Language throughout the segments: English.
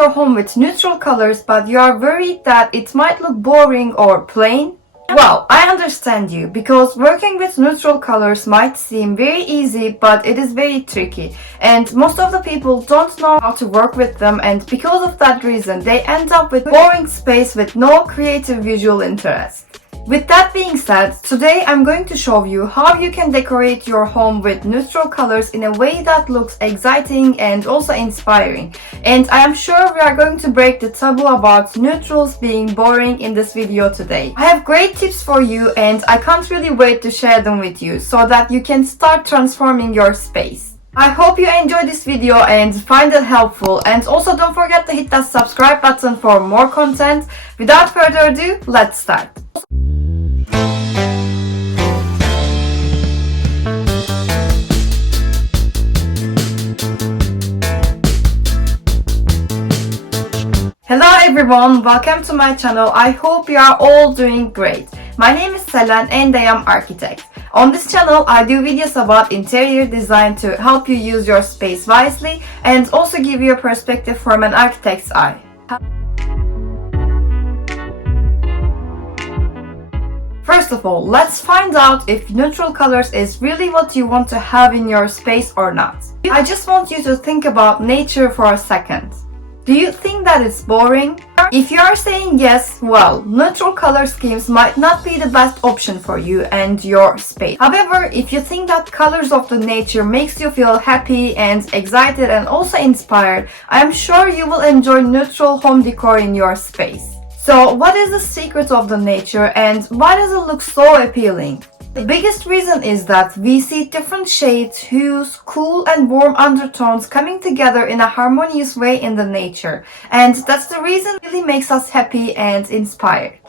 your home with neutral colors but you are worried that it might look boring or plain? Well, I understand you, because working with neutral colors might seem very easy, but it is very tricky. And most of the people don't know how to work with them, and because of that reason, they end up with boring space with no creative visual interest. With that being said, today I'm going to show you how you can decorate your home with neutral colors in a way that looks exciting and also inspiring. And I am sure we are going to break the taboo about neutrals being boring in this video today. I have great tips for you and I can't really wait to share them with you so that you can start transforming your space. I hope you enjoyed this video and find it helpful, and also don't forget to hit that subscribe button for more content. Without further ado, let's start. Hello everyone, welcome to my channel. I hope you are all doing great. My name is Selen and I am architect. On this channel, I do videos about interior design to help you use your space wisely and also give you a perspective from an architect's eye. First of all, let's find out if neutral colors is really what you want to have in your space or not. I just want you to think about nature for a second. Do you think that it's boring? If you are saying yes, well, neutral color schemes might not be the best option for you and your space. However, if you think that colors of the nature makes you feel happy and excited and also inspired, I am sure you will enjoy neutral home decor in your space. So, what is the secret of the nature and why does it look so appealing? The biggest reason is that we see different shades, hues, cool and warm undertones coming together in a harmonious way in the nature. And that's the reason it really makes us happy and inspired.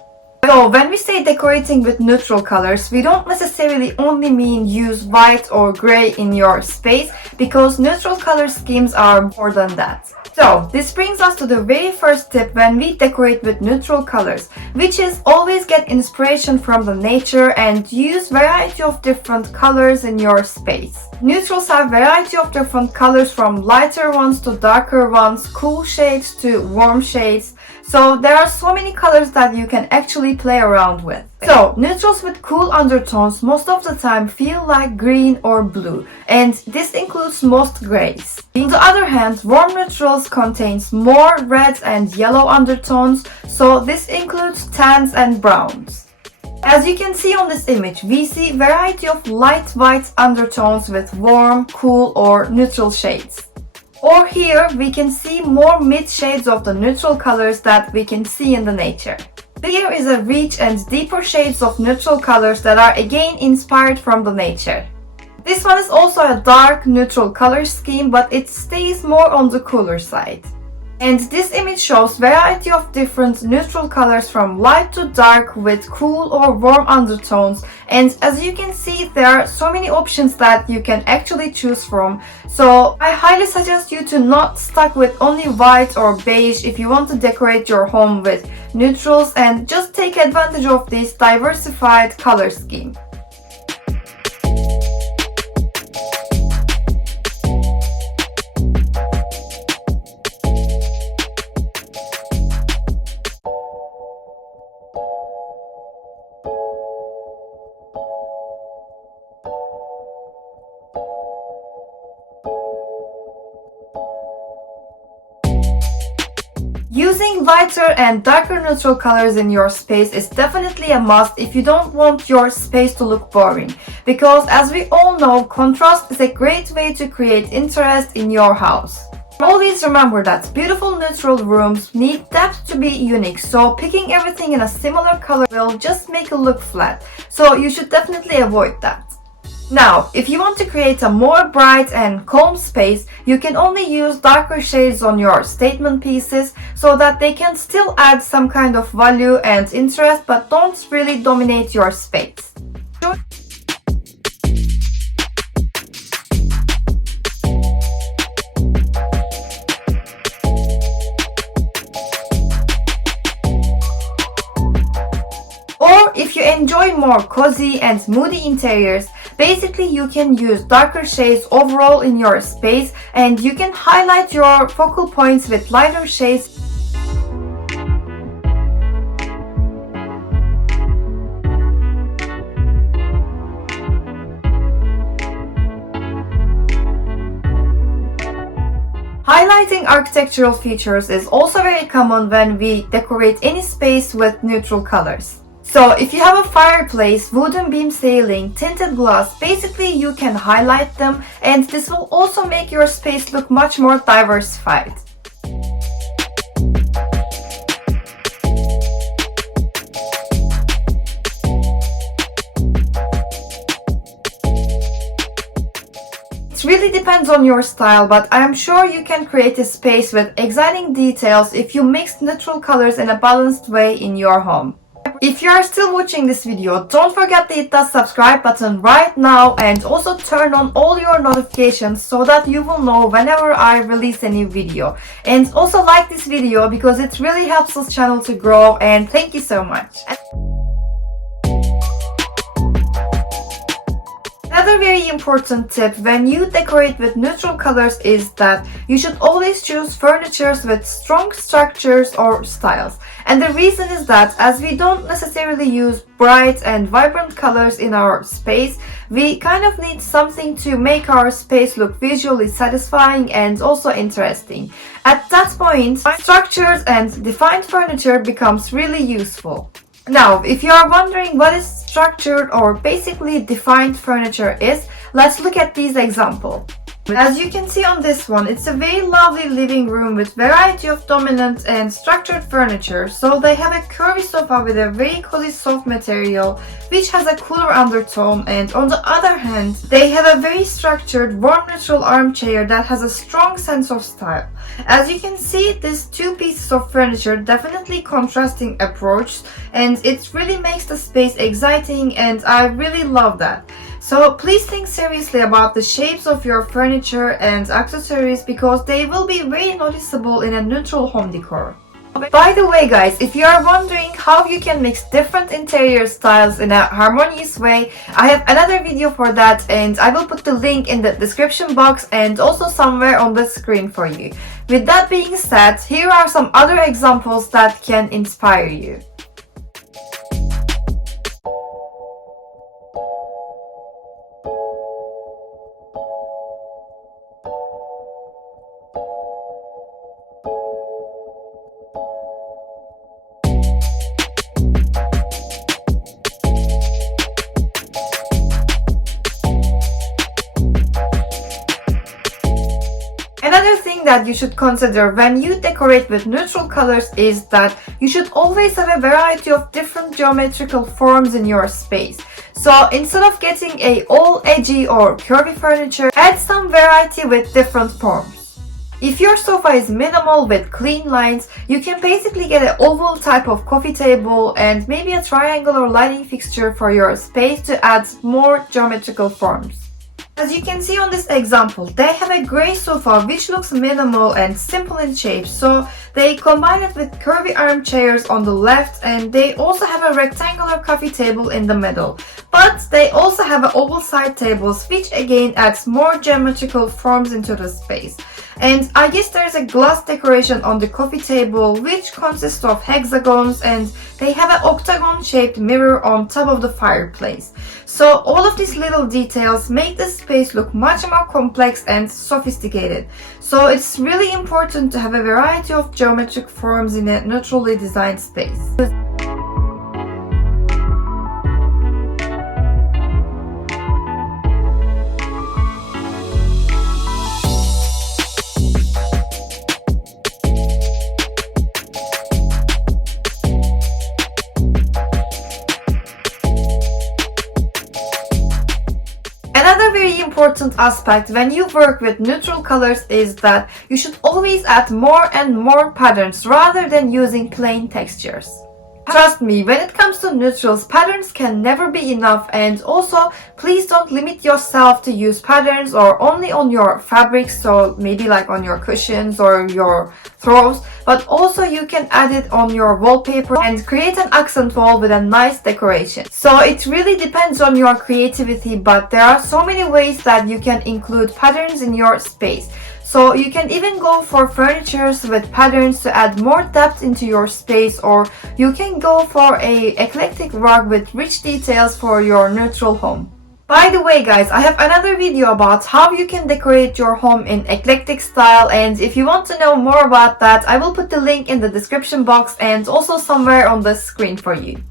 So when we say decorating with neutral colors, we don't necessarily only mean use white or gray in your space, because neutral color schemes are more than that. So, this brings us to the very first tip when we decorate with neutral colors, which is always get inspiration from the nature and use variety of different colors in your space. Neutrals have variety of different colors, from lighter ones to darker ones, cool shades to warm shades. So there are so many colors that you can actually play around with. So neutrals with cool undertones most of the time feel like green or blue, and this includes most grays. On the other hand, warm neutrals contains more red and yellow undertones, so this includes tans and browns. As you can see on this image, we see variety of light white undertones with warm, cool or neutral shades. Or here we can see more mid shades of the neutral colors that we can see in the nature. Here is a rich and deeper shades of neutral colors that are again inspired from the nature. This one is also a dark neutral color scheme, but it stays more on the cooler side. And this image shows variety of different neutral colors from light to dark with cool or warm undertones, and as you can see, there are so many options that you can actually choose from. So I highly suggest you to not stuck with only white or beige if you want to decorate your home with neutrals, and just take advantage of this diversified color scheme. Using lighter and darker neutral colors in your space is definitely a must if you don't want your space to look boring, because as we all know, contrast is a great way to create interest in your house. Always remember that beautiful neutral rooms need depth to be unique, so picking everything in a similar color will just make it look flat, so you should definitely avoid that. Now, if you want to create a more bright and calm space, you can only use darker shades on your statement pieces so that they can still add some kind of value and interest, but don't really dominate your space. Or if you enjoy more cozy and moody interiors, Basically, you can use darker shades overall in your space, and you can highlight your focal points with lighter shades. Highlighting architectural features is also very common when we decorate any space with neutral colors. So if you have a fireplace, wooden beam ceiling, tinted glass, basically you can highlight them, and this will also make your space look much more diversified. It really depends on your style, but I am sure you can create a space with exciting details if you mix neutral colors in a balanced way in your home. If you are still watching this video, don't forget to hit that subscribe button right now, and also turn on all your notifications so that you will know whenever I release a new video. And also like this video because it really helps this channel to grow, and thank you so much. Another very important tip when you decorate with neutral colors is that you should always choose furniture with strong structures or styles. And the reason is that as we don't necessarily use bright and vibrant colors in our space, we kind of need something to make our space look visually satisfying and also interesting. At that point, structures and defined furniture becomes really useful. Now, if you are wondering what is structured or basically defined furniture is, let's look at these examples. As you can see on this one, it's a very lovely living room with variety of dominant and structured furniture. So they have a curvy sofa with a very cozy soft material which has a cooler undertone, and on the other hand they have a very structured warm neutral armchair that has a strong sense of style. As you can see, these two pieces of furniture definitely contrasting approach, and it really makes the space exciting, and I really love that. So please think seriously about the shapes of your furniture and accessories because they will be very noticeable in a neutral home decor. By the way guys, if you are wondering how you can mix different interior styles in a harmonious way, I have another video for that, and I will put the link in the description box and also somewhere on the screen for you. With that being said, here are some other examples that can inspire you. Another thing that you should consider when you decorate with neutral colors is that you should always have a variety of different geometrical forms in your space. So instead of getting a all edgy or curvy furniture, add some variety with different forms. If your sofa is minimal with clean lines, you can basically get an oval type of coffee table and maybe a triangle or lighting fixture for your space to add more geometrical forms. As you can see on this example, they have a gray sofa which looks minimal and simple in shape, so they combine it with curvy armchairs on the left, and they also have a rectangular coffee table in the middle. But they also have oval side tables which again adds more geometrical forms into the space. And I guess there's a glass decoration on the coffee table which consists of hexagons, and they have an octagon shaped mirror on top of the fireplace. So all of these little details make the space look much more complex and sophisticated. So it's really important to have a variety of geometric forms in a neutrally designed space. Another very important aspect when you work with neutral colors is that you should always add more and more patterns rather than using plain textures. Trust me, when it comes to neutrals, patterns can never be enough, and also please don't limit yourself to use patterns or only on your fabrics, so maybe like on your cushions or your throws, but also you can add it on your wallpaper and create an accent wall with a nice decoration. So it really depends on your creativity, but there are so many ways that you can include patterns in your space. So you can even go for furnitures with patterns to add more depth into your space, or you can go for a eclectic rug with rich details for your neutral home. By the way guys, I have another video about how you can decorate your home in eclectic style, and if you want to know more about that, I will put the link in the description box and also somewhere on the screen for you.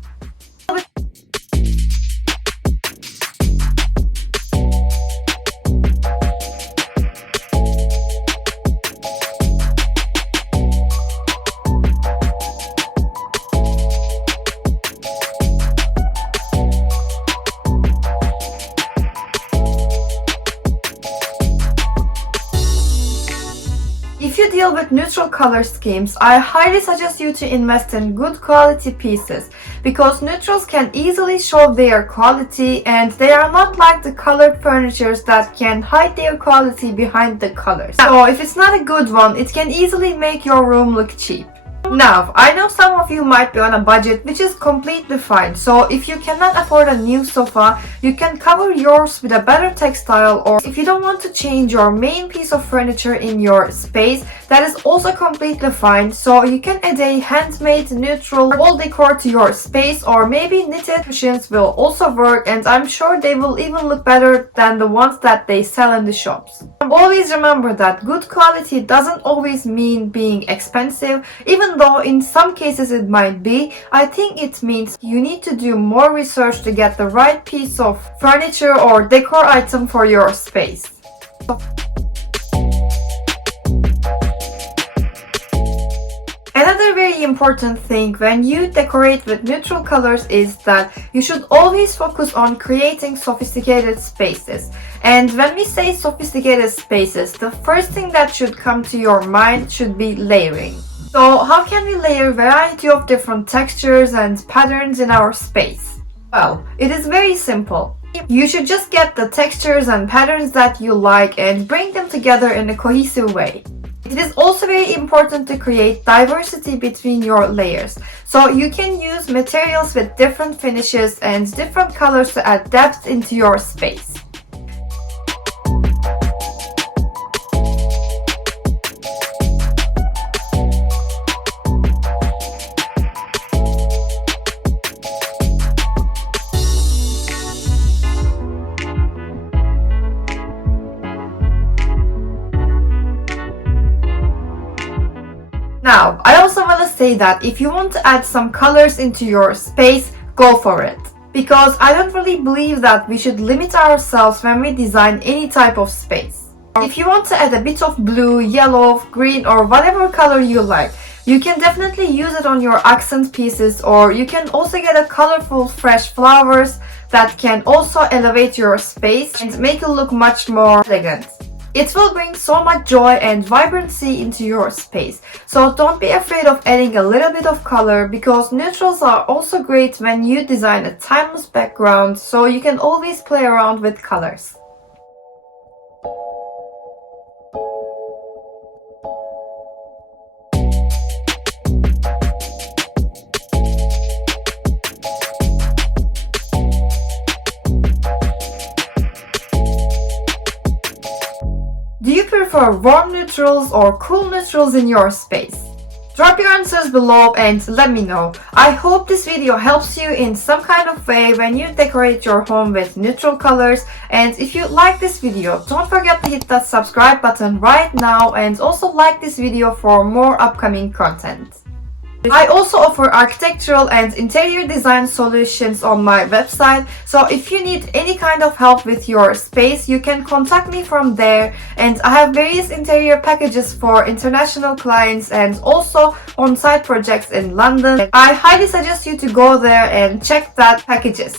If you deal with neutral color schemes, I highly suggest you to invest in good quality pieces, because neutrals can easily show their quality and they are not like the colored furnitures that can hide their quality behind the colors. So if it's not a good one, it can easily make your room look cheap. Now, I know some of you might be on a budget, which is completely fine. So if you cannot afford a new sofa, you can cover yours with a better textile, or if you don't want to change your main piece of furniture in your space, that is also completely fine. So you can add a handmade neutral wall decor to your space, or maybe knitted cushions will also work, and I'm sure they will even look better than the ones that they sell in the shops. Always remember that good quality doesn't always mean being expensive, even though in some cases it might be. I think it means you need to do more research to get the right piece of furniture or decor item for your space. Another very important thing when you decorate with neutral colors is that you should always focus on creating sophisticated spaces. And when we say sophisticated spaces, the first thing that should come to your mind should be layering. So how can we layer variety of different textures and patterns in our space? Well, it is very simple. You should just get the textures and patterns that you like and bring them together in a cohesive way. It is also very important to create diversity between your layers. So you can use materials with different finishes and different colors to add depth into your space. Now, I also want to say that if you want to add some colors into your space, go for it. Because I don't really believe that we should limit ourselves when we design any type of space. If you want to add a bit of blue, yellow, green, or whatever color you like, you can definitely use it on your accent pieces, or you can also get a colorful fresh flowers that can also elevate your space and make it look much more elegant. It will bring so much joy and vibrancy into your space. So don't be afraid of adding a little bit of color, because neutrals are also great when you design a timeless background, so you can always play around with colors. Do you prefer warm neutrals or cool neutrals in your space? Drop your answers below and let me know. I hope this video helps you in some kind of way when you decorate your home with neutral colors. And if you like this video, don't forget to hit that subscribe button right now, and also like this video for more upcoming content. I also offer architectural and interior design solutions on my website, so if you need any kind of help with your space, you can contact me from there, and I have various interior packages for international clients and also on-site projects in London. I highly suggest you to go there and check that packages.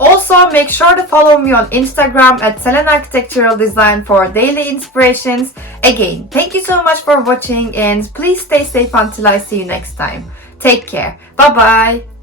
Also, make sure to follow me on Instagram at selenarchitecturaldesign for daily inspirations. Again, thank you so much for watching, and please stay safe until I see you next time. Take care. Bye bye.